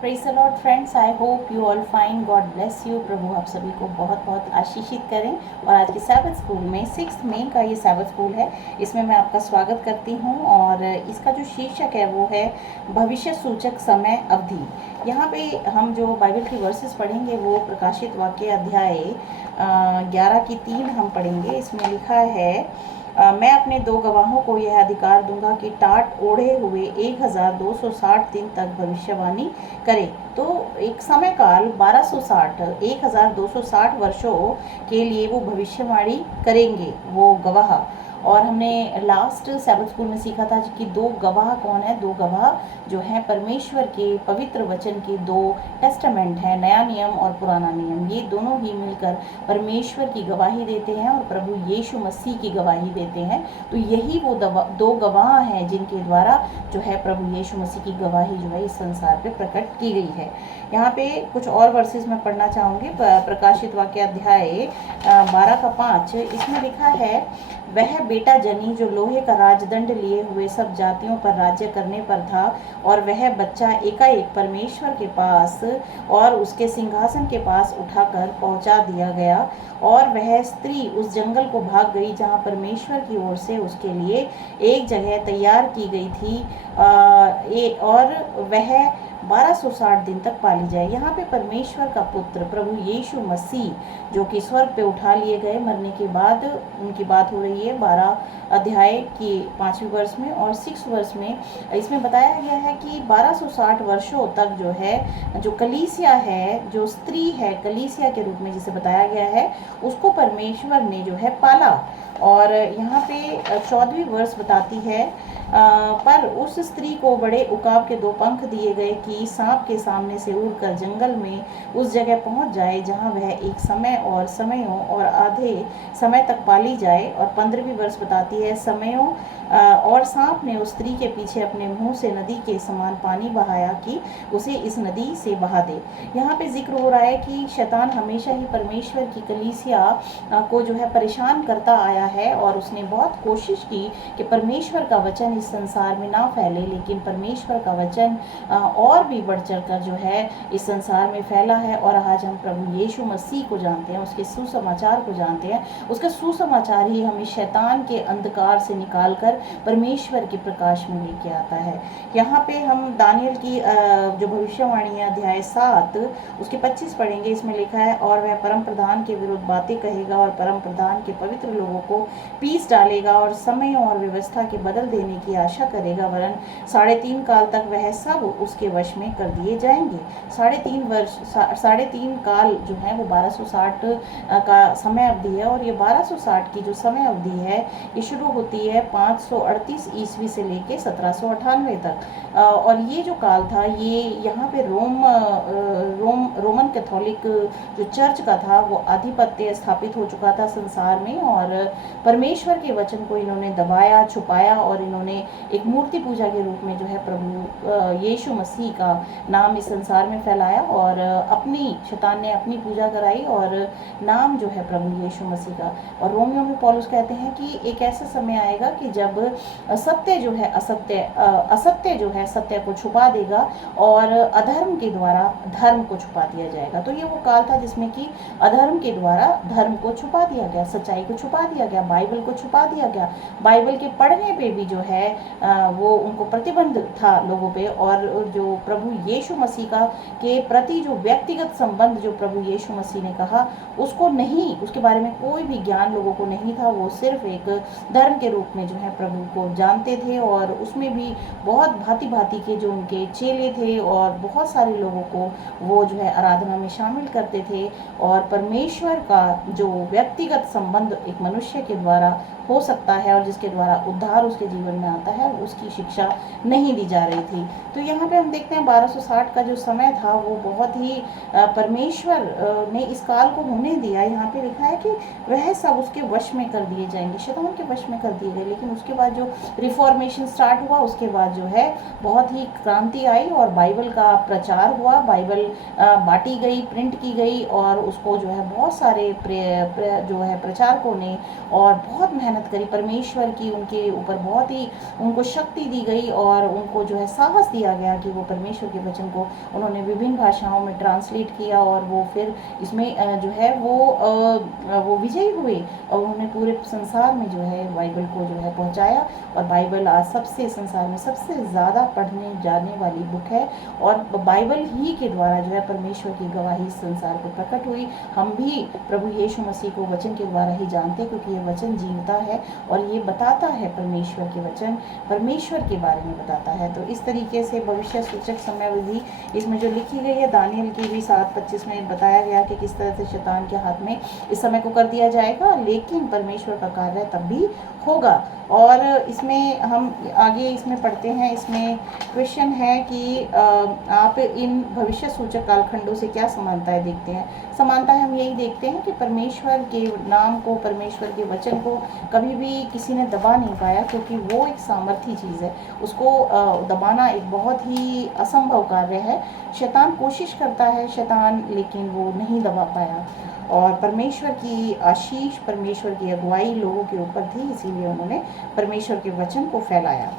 Praise the lord friends, I hope you all fine. God bless you. प्रभु आप सभी को बहुत बहुत आशीषित करें। और आज के सैबथ स्कूल में 6 मई का ये सैबथ स्कूल है, इसमें मैं आपका स्वागत करती हूँ। और इसका जो शीर्षक है वो है भविष्य सूचक समय अवधि। यहाँ पे हम जो बाइबल की वर्सेस पढ़ेंगे वो प्रकाशित वाक्य अध्याय 11 की 3 हम पढ़ेंगे। इसमें लिखा है, मैं अपने 2 गवाहों को यह अधिकार दूंगा कि टाट ओढ़े हुए 1260 दिन तक भविष्यवाणी करें। तो एक समय काल 1260 वर्षों के लिए वो भविष्यवाणी करेंगे, वो गवाह। और हमने लास्ट सैबथ स्कूल में सीखा था कि 2 गवाह कौन है। 2 गवाह जो हैं परमेश्वर के पवित्र वचन के 2 टेस्टामेंट हैं, नया नियम और पुराना नियम। ये दोनों ही मिलकर परमेश्वर की गवाही देते हैं और प्रभु यीशु मसीह की गवाही देते हैं। तो यही वो 2 गवाह हैं जिनके द्वारा जो है प्रभु यीशु मसीह की गवाही जो है इस संसार पे प्रकट की गई है। यहाँ पे कुछ और वर्सेस मैं पढ़ना चाहूँगी। प्रकाशित वाक्य अध्याय 12 का 5, इसमें लिखा है, वह बेटा जनी जो लोहे का राजदंड लिए हुए सब जातियों पर राज्य करने पर था, और वह बच्चा एकाएक परमेश्वर के पास और उसके सिंहासन के पास उठाकर पहुंचा दिया गया। और वह स्त्री उस जंगल को भाग गई जहां परमेश्वर की ओर से उसके लिए एक जगह तैयार की गई थी, और वह 1260 दिन तक पाली जाए। यहाँ पे परमेश्वर का पुत्र प्रभु यीशु मसीह जो कि स्वर्ग पे उठा लिए गए मरने के बाद, उनकी बात हो रही है 12 अध्याय की 5वें वर्ष में और 6 वर्ष में। इसमें बताया गया है कि 1260 वर्षों तक जो है, जो कलीसिया है, जो स्त्री है कलीसिया के रूप में जिसे बताया गया है, उसको परमेश्वर ने जो है पाला। और यहाँ पे 14वीं वर्ष बताती है, पर उस स्त्री को बड़े उकाब के 2 पंख दिए गए कि सांप के सामने से उड़कर जंगल में उस जगह पहुंच जाए जहां वह एक समय और समयों और आधे समय तक पाली जाए। और 15वीं वर्ष बताती है, समयों और सांप ने उस स्त्री के पीछे अपने मुंह से नदी के समान पानी बहाया कि उसे इस नदी से बहा दे। यहाँ पे जिक्र हो रहा है कि शैतान हमेशा ही परमेश्वर की कलीसिया को जो है परेशान करता आया है, और उसने बहुत कोशिश की कि परमेश्वर का वचन इस संसार में ना फैले, लेकिन परमेश्वर का वचन और भी बढ़ चढ़ कर जो है इस संसार में फैला है। और आज हम प्रभु यीशु मसीह को जानते हैं, उसके सुसमाचार को जानते हैं। उसका सुसमाचार ही हमें शैतान के अंधकार से निकाल कर परमेश्वर के प्रकाश में लेके आता है। यहाँ पे हम दानियल की जो भविष्यवाणी है अध्याय 7 उसके 25 पढ़ेंगे। इसमें लिखा है, और वह परम प्रधान के विरुद्ध बातें कहेगा और परम प्रधान के पवित्र लोगों को पीस डालेगा और समय और व्यवस्था के बदल देने की आशा करेगा, वरन 3.5 काल तक वह सब उसके वश में कर दिए जाएंगे। 3.5 काल जो है वो 1260 का समय अवधि है। और ये 1260 की जो समय अवधि है ये शुरू होती है 538 ईस्वी से लेके 1798 तक। और ये जो काल था ये यहाँ पे रोमन कैथोलिक जो चर्च का था वो आधिपत्य स्थापित हो चुका था संसार में, और परमेश्वर के वचन को इन्होंने दबाया, छुपाया, और इन्होंने एक मूर्ति पूजा के रूप में जो है प्रभु यीशु मसीह का नाम इस संसार में फैलाया, और शैतान ने अपनी पूजा कराई और नाम जो है प्रभु यीशु मसीह का। और रोमियो में पौलुस कहते हैं कि एक ऐसा समय आएगा कि जब सत्य जो है असत्य जो है सत्य को छुपा देगा, और अधर्म के द्वारा धर्म को छुपा दिया जाएगा। तो ये वो काल था जिसमें कि अधर्म के द्वारा धर्म को छुपा दिया गया, सच्चाई को छुपा दिया गया, बाइबल को छुपा दिया गया। बाइबल के पढ़ने पे भी जो है वो उनको प्रतिबंध था लोगों पे, और जो प्रभु यीशु मसीह का के प्रति जो व्यक्तिगत संबंध जो प्रभु यीशु मसीह ने कहा उसको नहीं, उसके बारे में कोई भी ज्ञान लोगों को नहीं था। वो सिर्फ एक धर्म के रूप में जो है प्रभु को जानते थे, और उसमें भी बहुत भांति भांति के जो उनके चेले थे और बहुत सारे लोगों को वो जो है आराधना में शामिल करते थे। और परमेश्वर का जो व्यक्तिगत संबंध एक मनुष्य के द्वारा हो सकता है और जिसके द्वारा उद्धार उसके जीवन में आता है, उसकी शिक्षा नहीं दी जा रही थी। तो यहाँ पे हम देखते हैं 1260 का जो समय था वो बहुत ही परमेश्वर ने इस काल को होने दिया। यहाँ पे लिखा है कि वह सब उसके वश में कर दिए जाएंगे, शैतान के वश में कर दिए गए। लेकिन उसके बाद जो रिफॉर्मेशन स्टार्ट हुआ उसके बाद जो है बहुत ही क्रांति आई और बाइबल का प्रचार हुआ, बाइबल बांटी गई, प्रिंट की गई, और उसको जो है बहुत सारे जो है प्रचारकों ने और बहुत मेहनत मेहनत करी, परमेश्वर की उनके ऊपर बहुत ही उनको शक्ति दी गई और उनको जो है साहस दिया गया कि वो परमेश्वर के वचन को उन्होंने विभिन्न भाषाओं में ट्रांसलेट किया और वो फिर इसमें जो है वो विजयी हुए और उन्होंने पूरे संसार में जो है बाइबल को जो है पहुंचाया। और बाइबल आज सबसे संसार में सबसे ज़्यादा पढ़ने जाने वाली बुक है और बाइबल ही के द्वारा जो है परमेश्वर की गवाही संसार को प्रकट हुई। हम भी प्रभु यीशु मसीह को वचन के द्वारा ही जानते हैं, क्योंकि ये वचन जीवता है और ये बताता है, परमेश्वर के वचन परमेश्वर के बारे में बताता है। तो इस तरीके से भविष्य सूचक समयावधि इसमें जो लिखी गई है, दानियल की भी 7:25 में बताया गया कि किस तरह से शैतान के हाथ में इस समय को कर दिया जाएगा, लेकिन परमेश्वर का कार्य तब भी होगा। और इसमें हम आगे इसमें पढ़ते हैं, इसमें क्वेश्चन है कि आप इन भविष्य सूचक कालखंडों से क्या समानताएं देखते हैं। समानताएं हम यही देखते हैं कि परमेश्वर के नाम को, परमेश्वर के वचन को कभी भी किसी ने दबा नहीं पाया, क्योंकि वो एक सामर्थी चीज़ है, उसको दबाना एक बहुत ही असंभव कार्य है। शैतान कोशिश करता है, शैतान, लेकिन वो नहीं दबा पाया। और परमेश्वर की आशीष, परमेश्वर की अगुवाई लोगों के ऊपर थी, इसीलिए उन्होंने परमेश्वर के वचन को फैलाया।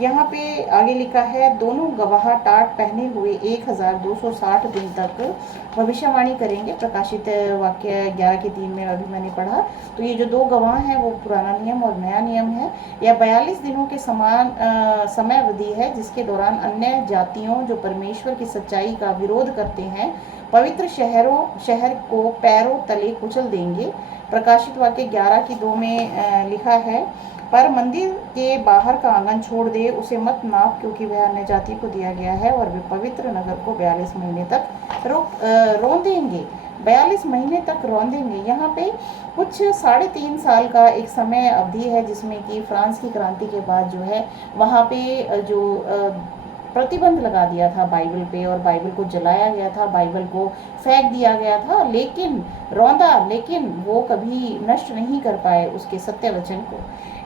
यहाँ पे आगे लिखा है, दोनों गवाह टाट पहने हुए 1260 दिन तक भविष्यवाणी करेंगे। प्रकाशित वाक्य 11:3 में अभी मैंने पढ़ा। तो ये जो दो गवाह हैं वो पुराना नियम और नया नियम है। यह 42 दिनों के समान समय अवधि है, जिसके दौरान अन्य जातियों जो परमेश्वर की सच्चाई का विरोध करते हैं पवित्र शहर को पैरों तले कुचल देंगे। प्रकाशित वाक्य 11:2 में लिखा है, पर मंदिर के बाहर का आंगन छोड़ दे, उसे मत नाप, क्योंकि वह अन्य जाति को दिया गया है और वे पवित्र नगर को 42 महीने तक रौंदेंगे। 42 महीने तक रौंदेंगे। यहाँ पे कुछ 3.5 साल का एक समय अवधि है, जिसमें कि फ्रांस की क्रांति के बाद जो है वहाँ पे जो प्रतिबंध लगा दिया था बाइबल पे और बाइबल को जलाया गया था, बाइबल को फेंक दिया गया था, लेकिन रौंदा, लेकिन वो कभी नष्ट नहीं कर पाए उसके सत्य वचन को।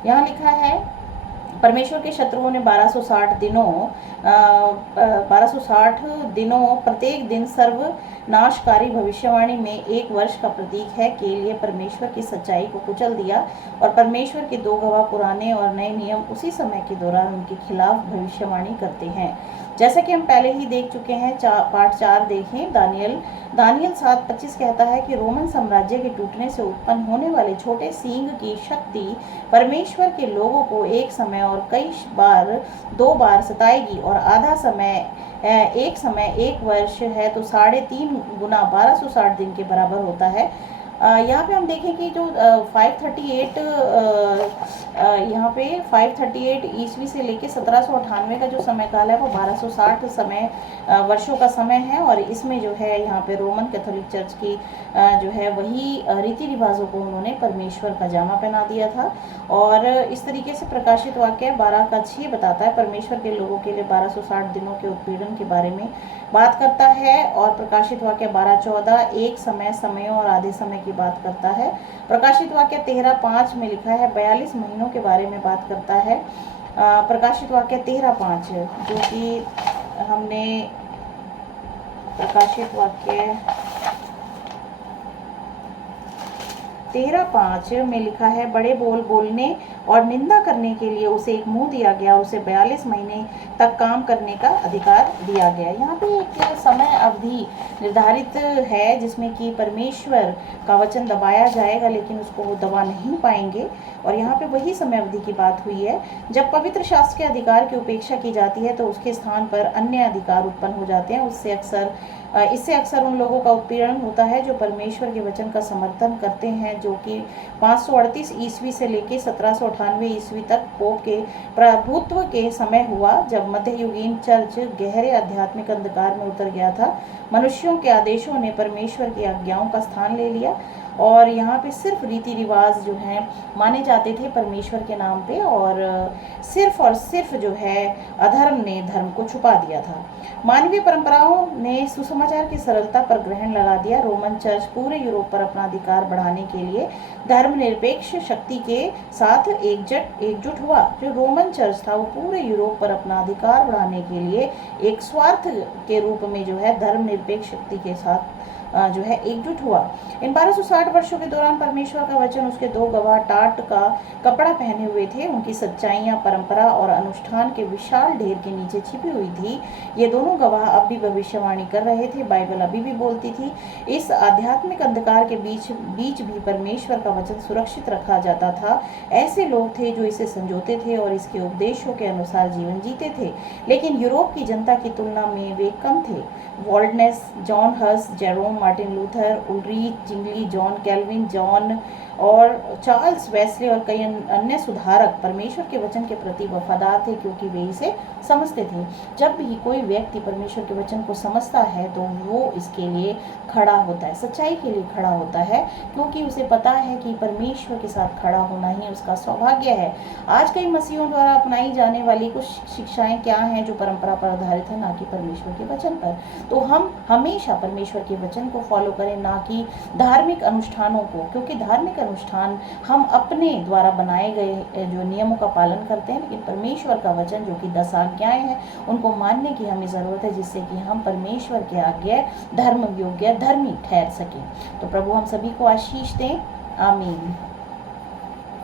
यहाँ लिखा है, परमेश्वर के शत्रुओं ने 1260 दिनों प्रत्येक दिन सर्वनाशकारी भविष्यवाणी में 1 वर्ष का प्रतीक है के लिए परमेश्वर की सच्चाई को कुचल दिया। और परमेश्वर के दो गवाह पुराने और नए नियम उसी समय के दौरान उनके खिलाफ भविष्यवाणी करते हैं। जैसा कि हम पहले ही देख चुके हैं, पार्ट 4 देखें। दानियल 7:25 कहता है कि रोमन साम्राज्य के टूटने से उत्पन्न होने वाले छोटे सींग की शक्ति परमेश्वर के लोगों को एक समय और कई बार 2 बार सताएगी और आधा समय एक वर्ष है, तो 3.5 गुना 1260 दिन के बराबर होता है। यहाँ पे हम देखें कि जो 538 यहाँ पे 538 ईस्वी से लेके 1798 का जो समय काल है वो 1260 वर्षों का समय है। और इसमें जो है यहाँ पे रोमन कैथोलिक चर्च की जो है वही रीति रिवाजों को उन्होंने परमेश्वर का जामा पहना दिया था। और इस तरीके से प्रकाशित वाक्य 12:6 बताता है, परमेश्वर के लोगों के लिए 1260 दिनों के उत्पीड़न के बारे में बात करता है। और प्रकाशित वाक्य 12:14 एक समयों और आधे समय की बात करता है। प्रकाशित वाक्य 13:5 में लिखा है 42 महीनों के बारे में बात करता है। प्रकाशित वाक्य 13:5 जो कि हमने प्रकाशित वाक्य 13:5 में लिखा है, बड़े बोल बोलने और निंदा करने के लिए उसे एक मुंह दिया गया, उसे 42 महीने तक काम करने का अधिकार दिया गया। यहाँ पे एक समय अवधि निर्धारित है जिसमें कि परमेश्वर का वचन दबाया जाएगा, लेकिन उसको वो दबा नहीं पाएंगे। और यहाँ पे वही समय अवधि की बात हुई है। जब पवित्र शास्त्र के अधिकार की उपेक्षा की जाती है तो उसके स्थान पर अन्य अधिकार उत्पन्न हो जाते हैं। इससे अक्सर उन लोगों का उत्पीड़न होता है जो परमेश्वर के वचन का समर्थन करते हैं, जो कि 538 ईस्वी से लेकर 1798 ईस्वी तक पोप के प्रभुत्व के समय हुआ, जब मध्ययुगीन चर्च गहरे आध्यात्मिक अंधकार में उतर गया था। मनुष्यों के आदेशों ने परमेश्वर की आज्ञाओं का स्थान ले लिया और यहाँ पे सिर्फ रीति रिवाज जो हैं माने जाते थे परमेश्वर के नाम पे, और सिर्फ जो है अधर्म ने धर्म को छुपा दिया था। मानवीय परंपराओं ने सुसमाचार की सरलता पर ग्रहण लगा दिया। रोमन चर्च पूरे यूरोप पर अपना अधिकार बढ़ाने के लिए धर्मनिरपेक्ष शक्ति के साथ एकजुट हुआ। जो रोमन चर्च था वो पूरे यूरोप पर अपना अधिकार बढ़ाने के लिए एक स्वार्थ के रूप में जो है धर्मनिरपेक्ष शक्ति के साथ जो है एकजुट हुआ। इन 1260 वर्षों के दौरान परमेश्वर का वचन, उसके दो गवाह टाट का कपड़ा पहने हुए थे। उनकी सच्चाइयाँ परंपरा और अनुष्ठान के विशाल ढेर के नीचे छिपी हुई थी। ये दोनों गवाह अब भी भविष्यवाणी कर रहे थे, बाइबल अभी भी बोलती थी। इस आध्यात्मिक अंधकार के बीच बीच भी परमेश्वर का वचन सुरक्षित रखा जाता था। ऐसे लोग थे जो इसे संजोते थे और इसके उपदेशों के अनुसार जीवन जीते थे, लेकिन यूरोप की जनता की तुलना में वे कम थे। Waldenses, John Hus, Jerome, Martin Luther, Ulrich Zwingli, John Calvin, John और चार्ल्स वेस्ले और कई अन्य सुधारक परमेश्वर के वचन के प्रति वफादार थे, क्योंकि वे इसे समझते थे। जब भी कोई व्यक्ति परमेश्वर के वचन को समझता है तो वो इसके लिए खड़ा होता है, सच्चाई के लिए खड़ा होता है, क्योंकि उसे पता है कि परमेश्वर के साथ खड़ा होना ही उसका सौभाग्य है। आज कई मसीहों द्वारा अपनाई जाने वाली कुछ शिक्षाएं क्या हैं जो परंपरा पर आधारित है, ना कि परमेश्वर के वचन पर। तो हम हमेशा परमेश्वर के वचन को फॉलो करें, ना कि धार्मिक अनुष्ठानों को, क्योंकि धार्मिक अनुष्ठान हम अपने द्वारा बनाए गए जो नियमों का पालन करते हैं, लेकिन परमेश्वर का वचन जो कि 10 आज्ञाएं हैं उनको मानने की हमें ज़रूरत है, जिससे कि हम परमेश्वर के आज्ञा धर्म योग्य धर्मी ठहर सकें। तो प्रभु हम सभी को आशीष दें। आमीन।